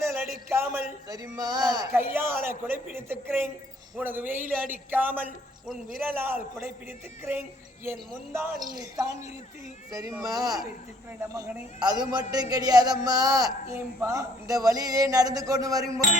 காணல் அடிக்காமல் சரிம்மா. கையால குடைப்பிடித்துக்கிறேன். உனக்கு வெயில் அடிக்காமல் உன் விரலால் குடைப்பிடித்துக்கிறேன். என் முந்தானியை தான் இருத்து சரிம்மா. மகனே. அது மட்டும் கிடையாதம்மா. ஏன்பா? இந்த வழியிலே நடந்து கொண்டு வரும்போது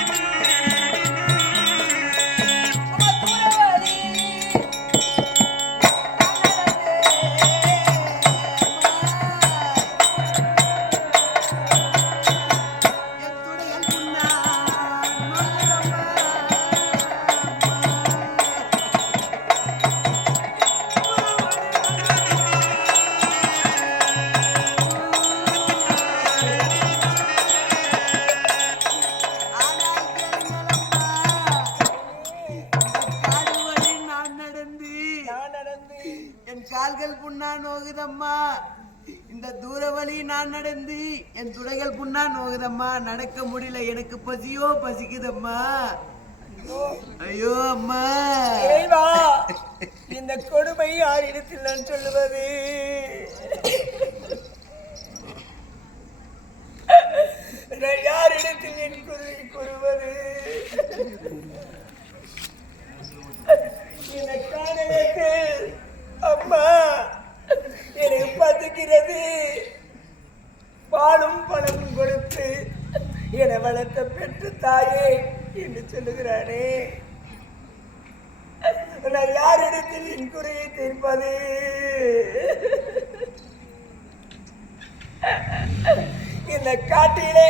கால்கள் புண்ணா நோகுதம்மா. இந்த தூர வழி நான் நடந்து என் துடைகள் புண்ணா நோகுதம்மா. நடக்க முடியல எனக்கு பசியோ பசிக்குதம்மா. ஐயோ அம்மா. இந்த கொடுமை யாரிடத்தில் நான் சொல்லுவது? நான் யாரிடத்தில் என் குருவை கூறுவது இந்த காணகத்தில் அம்மா எனக்கு பதுக்கிறது. பாலும் பணமும் கொடுத்து என வளர்த்த பெற்று தாயே என்று சொல்லுகிறானே. நான் யாரிடத்தில் என் குறையை தீர்ப்பது? இந்த காட்டிலே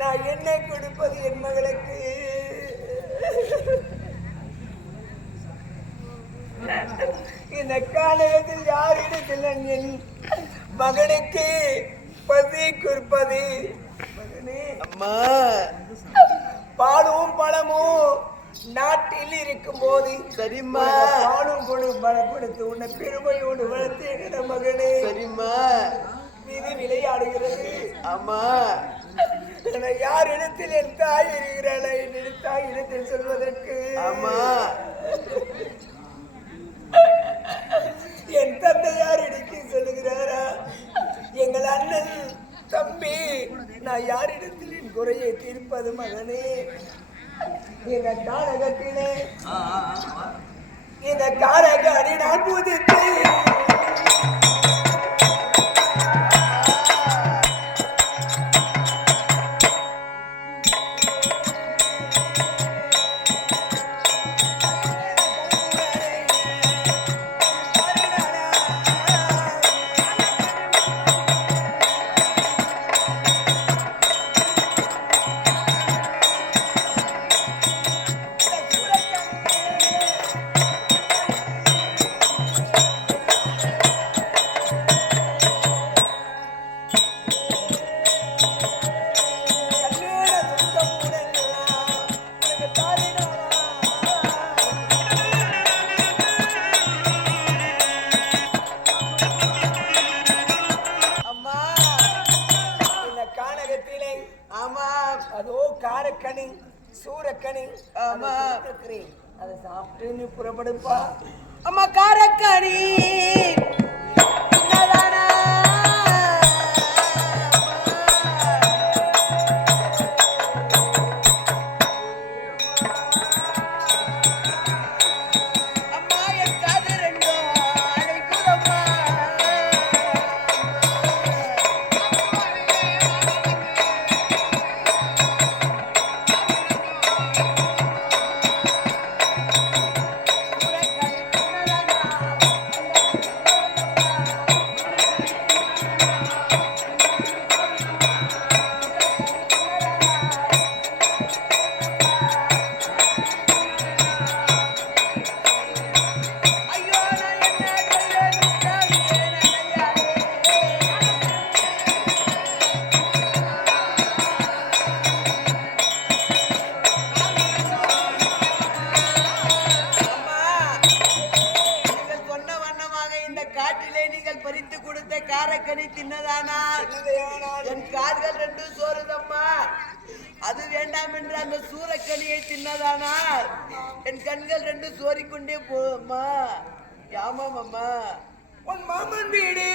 நான் என்ன கொடுப்பது என் மகளுக்கு? இந்த காலகத்தில் யாரிடத்தில் என் மகனுக்கு பசி கொடுப்பது மகனே. அம்மா பாலும் பழமும் நாட்டில் இருக்கும் போது சரிம்மா பாலும் கொடு பலம் கொடுத்து உன்னை பெருமையோடு வளர்த்தேன் மகனே. சரிம்மா. விதி விளையாடுகிறது. அம்மா. என யார் இடத்தில் என் தாய் இருக்கிறாளா. என் தாய் இடத்தில் சொல்வதற்கு. அம்மா. அண்ணன் தம்பி நான் யாரிடத்தில் என் குறையை தீர்ப்பது மகனே? இந்த காலகத்திலே இந்த காலகாரி நான் புதித்து சூரக்கனி. ஆமா. அதை சாப்பிட்டு நீ புறப்படுப்பா. அம்மா காரக்கடி காரக்கனி தின்னதானால் என் கால்கள் ரெண்டும் சோறுதம்மா. அது வேண்டாம் என்று அந்த சூரக்கனியை தின்னதானால் என் கண்கள் ரெண்டும் சோறிக்கொண்டே போகும்மா. யாமாம் அம்மா. உன் மாமன் வீடு.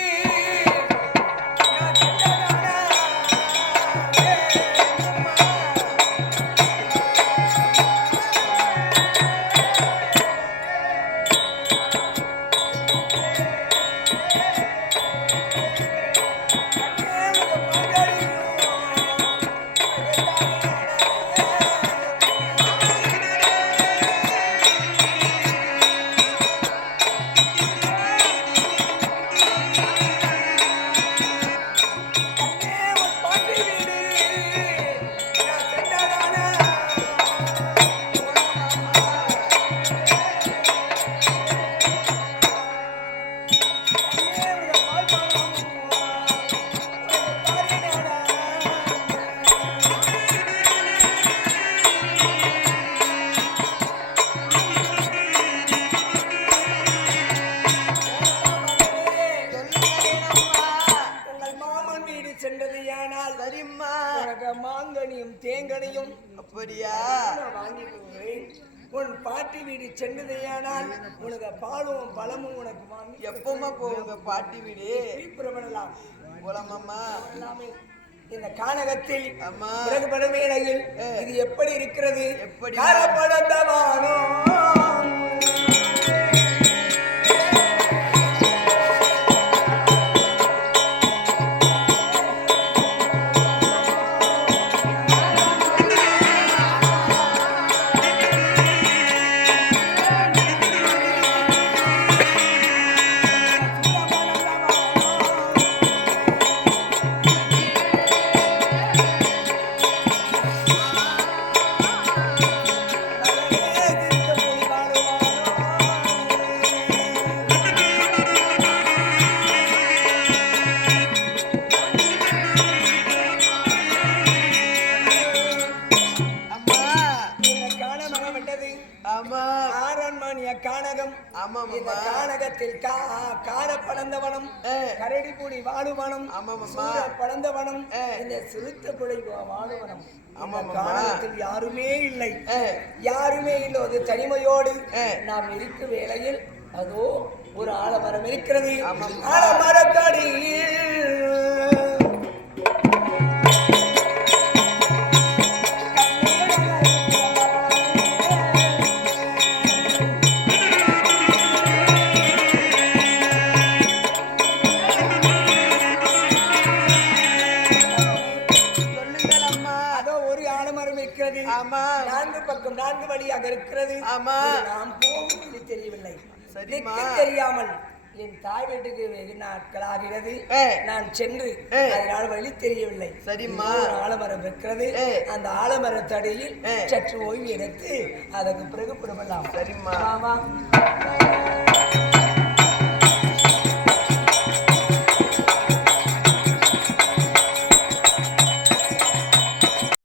சரிம்மா. உனக்கு மாங்கனியும் தேங்கனியும் அப்படியா? வாங்கி. உன் பாட்டி வீடு சென்றது ஏனால் உனக்கு பாலும் பழமும் உனக்கு வாங்கி எப்பமா போகுங்க பாட்டி வீடு? பிரபடலாம் போலாமாம்மா? இந்த கானகத்தில் அம்மா. பிறகுபட மேடையில் இது எப்படி இருக்கிறது? எப்படி? இந்த கானகத்தில் கார படந்தவனம் ஏ. கரடிப்புடி வாழுவனம் ஏ. இந்த சிறுத்த புடை வாழுவனம். கானகத்தில் யாருமே இல்லை. யாருமே இல்லை அது தனிமையோடு. நாம் இருக்கும் வேளையில் அதோ ஒரு ஆலமரம் இருக்கிறது ஆமாம்மா. ஆமா நான்கு பக்கம் நான்கு வழியாக இருக்கிறது ஆமா. நாம் போகும் தெரியவில்லை தெரியாமல் என் தாய் வீட்டுக்கு வெகு நாட்கள் ஆகிறது ஏ. நான் சென்று. அதனால் வழி தெரியவில்லை சரிம்மா. ஒரு ஆலமரம் இருக்கிறது. அந்த ஆலமரத்தடியில் ஏ. சற்று ஓய்வு எடுத்து அதற்கு பிறகு புறப்படலாம் சரிம்மா